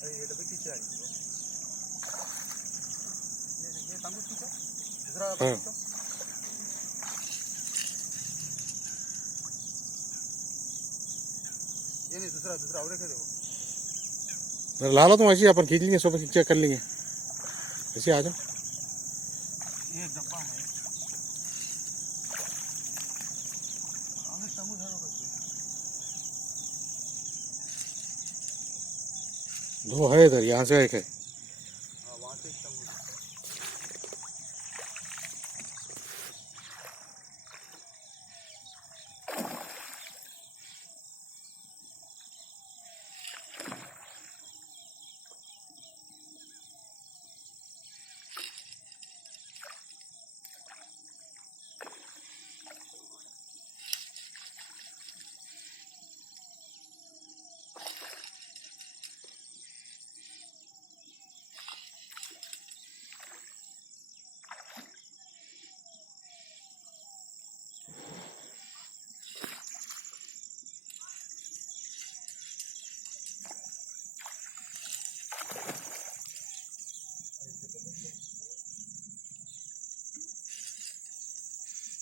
अरे ये डब्बे पीछे आई ये तांगू पीछे दूसरा हाँ पीछे ये नहीं दूसरा दूसरा और एक है देखो ला लो तुम ऐसे ही अपन खींच लेंगे सब चेक कर लेंगे ऐसे आ जाओ ये डब्बा है तांगू है दो है इधर यहाँ से एक है वहाँ से तांगू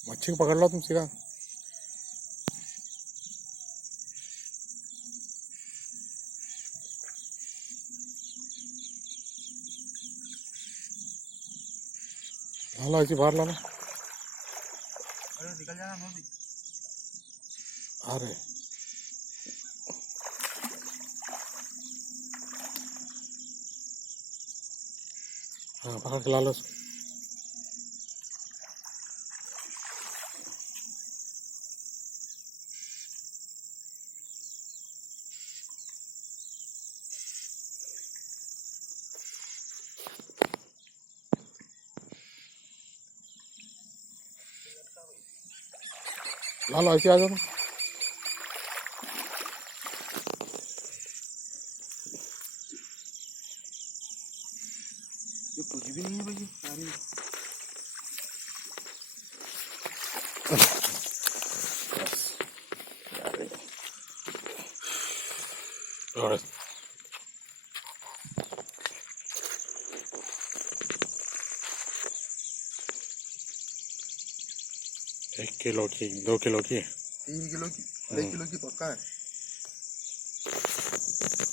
मच्छी को पकड़ लो तुम सीधा ला लो ऐसे बाहर ला लो अरे निकल जाना मैं भी आ रहे हाँ पकड़ के ला लो ला लो ऐसे आ जाओ ये कुछ भी नहीं है भाई सारी और 1 किलो की 2 किलो की 3 किलो की 2 किलो की पक्का है